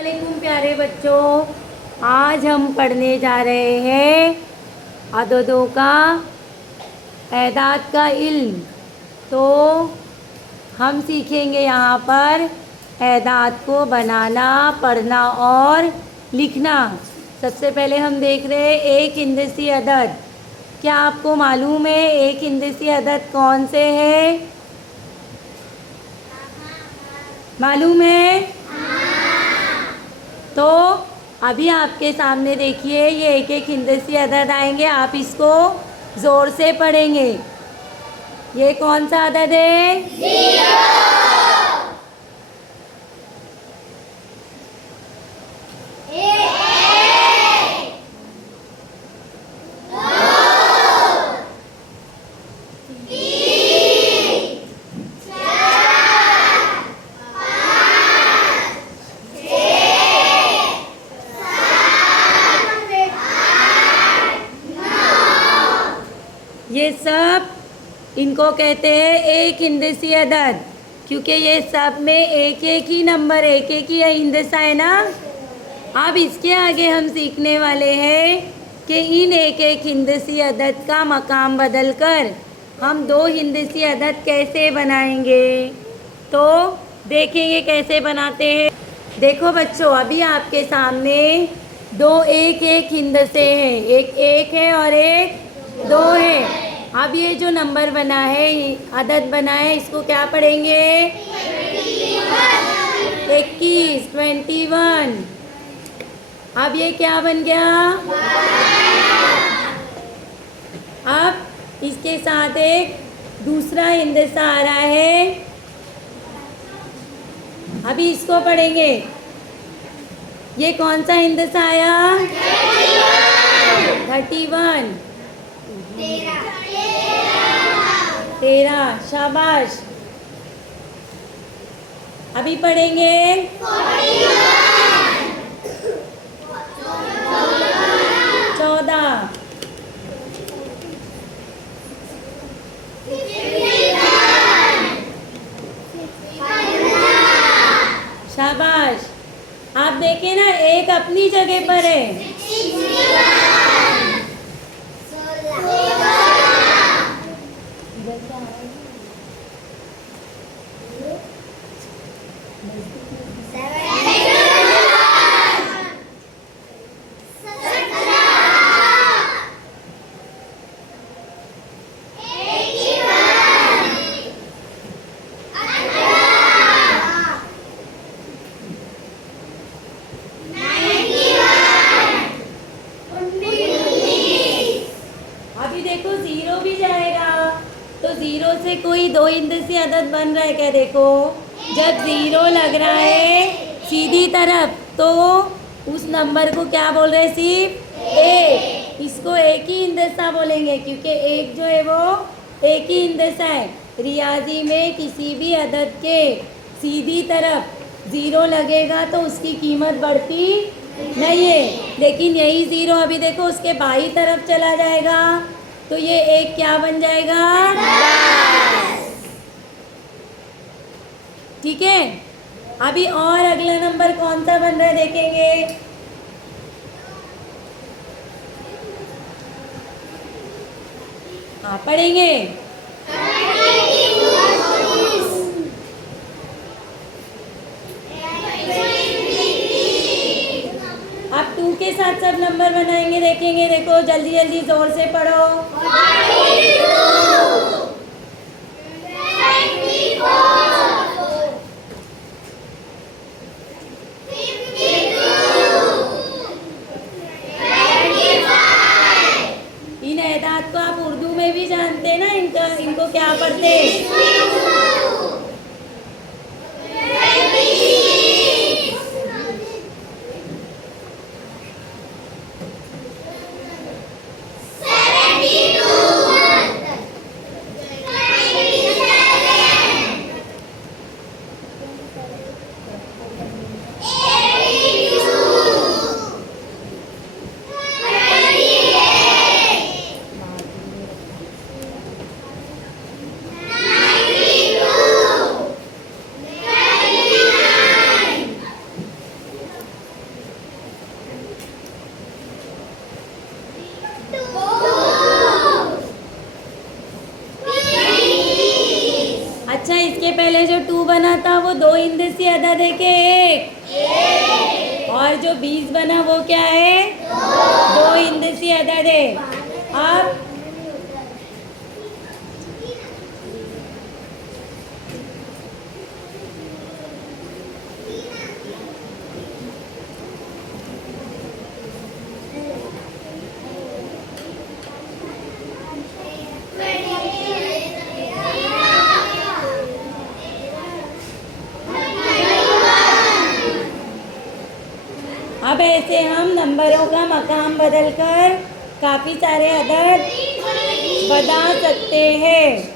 वालेकुम प्यारे बच्चों। आज हम पढ़ने जा रहे हैं अददों का एदाद का इल्म। तो हम सीखेंगे यहाँ पर एदाद को बनाना, पढ़ना और लिखना। सबसे पहले हम देख रहे हैं एक हिंदसी अदद। क्या आपको मालूम है एक हिंदसी अदद कौन से है? मालूम है? तो अभी आपके सामने देखिए, ये एक एक हिंदसी अदद आएंगे, आप इसको ज़ोर से पढ़ेंगे। ये कौन सा अदद है? ज़ीरो। ये सब इनको कहते हैं एक हिंदसी अदद, क्योंकि ये सब में एक एक ही नंबर, एक एक ही हिंदसा है ना। अब इसके आगे हम सीखने वाले हैं कि इन एक एक हिंदसी अदद का मकाम बदल कर हम दो हिंदसी अदद कैसे बनाएंगे। तो देखेंगे कैसे बनाते हैं। देखो बच्चों, अभी आपके सामने दो एक एक हिंदसे हैं, एक एक है और एक दो है। अब ये जो नंबर बना है, अदद बना है, इसको क्या पढ़ेंगे? 21, 21। अब ये क्या बन गया? अब इसके साथ एक दूसरा हिंदसा आ रहा है, अभी इसको पढ़ेंगे। ये कौन सा हिंदसा आया? 31। 13। शाबाश। अभी पढ़ेंगे 14। शाबाश। आप देखें ना, एक अपनी जगह पर है। देखो जीरो भी जाएगा, तो जीरो से कोई दो हिंदसी अदद बन रहा है क्या? देखो, जब जीरो लग रहा है सीधी तरफ, तो उस नंबर को क्या बोल रहे हैं? सिर्फ एक। इसको एक ही हिंदसा बोलेंगे, क्योंकि एक जो है वो एक ही हिंदसा है। रियाजी में किसी भी अदद के सीधी तरफ जीरो लगेगा तो उसकी कीमत बढ़ती नहीं है, लेकिन यही जीरो अभी देखो उसके बाईं तरफ चला जाएगा, तो ये एक क्या बन जाएगा? 10। ठीक है। अभी और अगला नंबर कौन सा बन रहा है देखेंगे। हाँ, पढ़ेंगे। अब 2 के साथ सब नंबर बनाएंगे, देखेंगे। देखो जल्दी जल्दी जोर से पढ़ो। 22। इन एदाद को आप उर्दू में भी जानते हैं ना, इनको क्या पढ़ते हैं? पहले जो 2 बना था वो 2 हिंदसी अदद है के एक, और जो 20 बना वो क्या है? 2 हिंदसी अदद है। अब ऐसे हम नंबरों का मकाम बदलकर काफ़ी सारे अदद बता सकते हैं,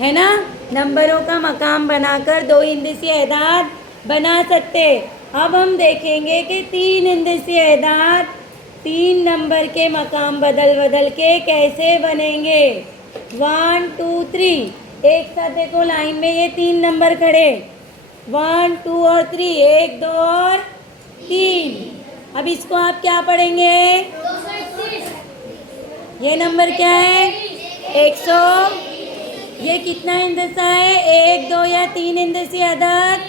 है ना। नंबरों का मकाम बनाकर 2 हिंदसी अदाद बना सकते। अब हम देखेंगे कि 3 हिंदसी अदाद 3 नंबर के मकाम बदल के कैसे बनेंगे। 1 2 3 एक साथ देखो, लाइन में ये 3 नंबर खड़े, 1 2 और 3, 1 2 और 3। अब इसको आप क्या पढ़ेंगे? ये नंबर क्या है? 100। ये कितना हिंदसा है? 1 2 या 3 हिंदसी अदद?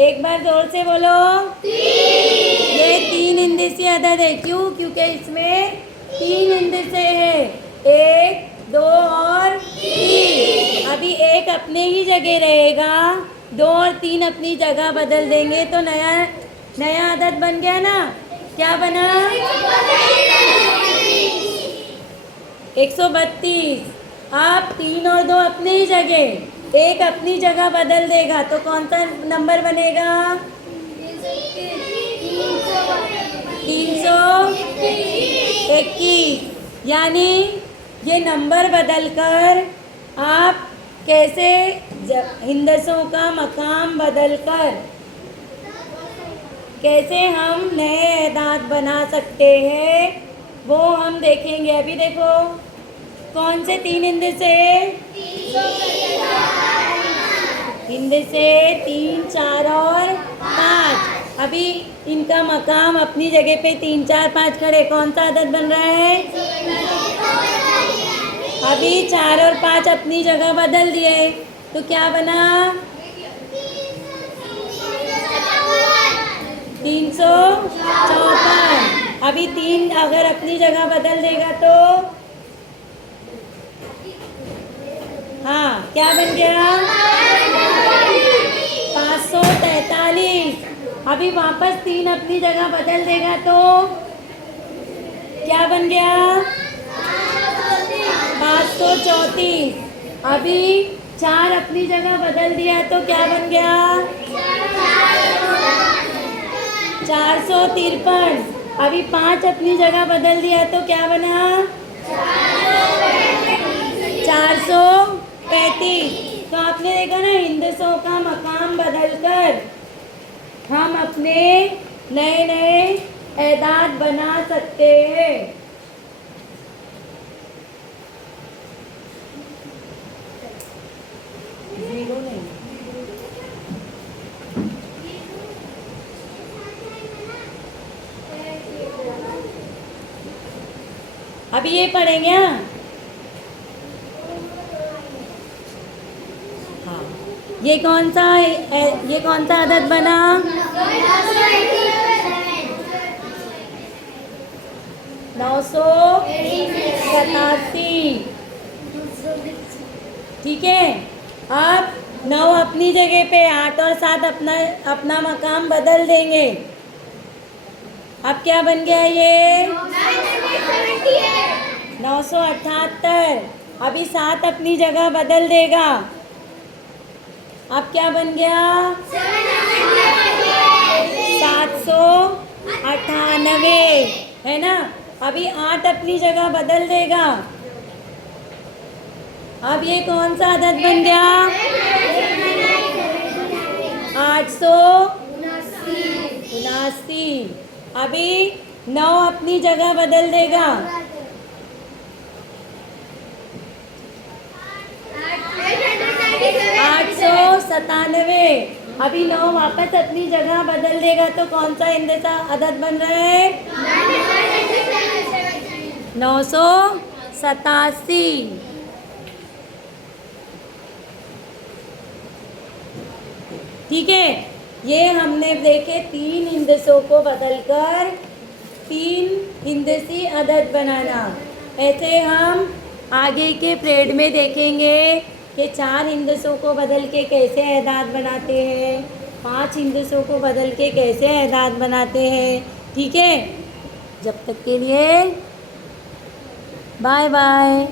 एक बार जोर से बोलो। ये 3 हिंदसी अदद है। क्यों? क्योंकि इसमें 3 हिंदसे हैं, 1 2 और 3। अभी 1 अपने ही जगह रहेगा, 2 और 3 अपनी जगह बदल देंगे तो नया अदद बन गया ना। क्या बना? 132। आप 3 और 2 अपनी ही जगह, 1 अपनी जगह बदल देगा तो कौन सा नंबर बनेगा? 321। यानी ये नंबर बदलकर आप कैसे हिंदसों का मकाम बदलकर कैसे हम नए अदाद बना सकते हैं वो हम देखेंगे। अभी देखो कौन से 3 हिंदसे? हिंदसे 3 4 और 5। अभी इनका मकाम अपनी जगह पे 3 4 5 खड़े, कौन सा अदद बन रहा है? अभी 4 और 5 अपनी जगह बदल दिए तो क्या बना? 354। अभी 3 अगर अपनी जगह बदल देगा तो हाँ क्या बन गया? 543। अभी वापस 3 अपनी जगह बदल देगा तो क्या बन गया? 534। अभी 4 अपनी जगह बदल दिया तो क्या बन गया? 453। अभी 5 अपनी जगह बदल दिया तो क्या बना? 435। तो आपने देखा ना, हिंदसों का मकाम बदलकर हम अपने नए नए एदाद बना सकते हैं। जीरो नहीं, अभी ये पढ़ेंगे। हाँ, ये कौन सा अदद बना? 987। ठीक है। अब 9 अपनी जगह पे, 8 और 7 अपना मकाम बदल देंगे। अब क्या बन गया? ये 978। अभी 7 अपनी जगह बदल देगा। अब क्या बन गया? 798, है ना। अभी 8 अपनी जगह बदल देगा। अब ये कौन सा अदद बन गया? 879। अभी 9 अपनी जगह बदल देगा। 897। अभी 9 वापस अपनी जगह बदल देगा तो कौन सा हिंदसा अदद बन रहा है? 987। ठीक है, ये हमने देखे 3 हिंदसों को बदलकर 3 हिंदसी अदद बनाना। ऐसे हम आगे के पीरियड में देखेंगे कि 4 हिंदसों को बदल के कैसे अदाद बनाते हैं, 5 हिंदसों को बदल के कैसे अदाद बनाते हैं। ठीक है, जब तक के लिए बाय बाय।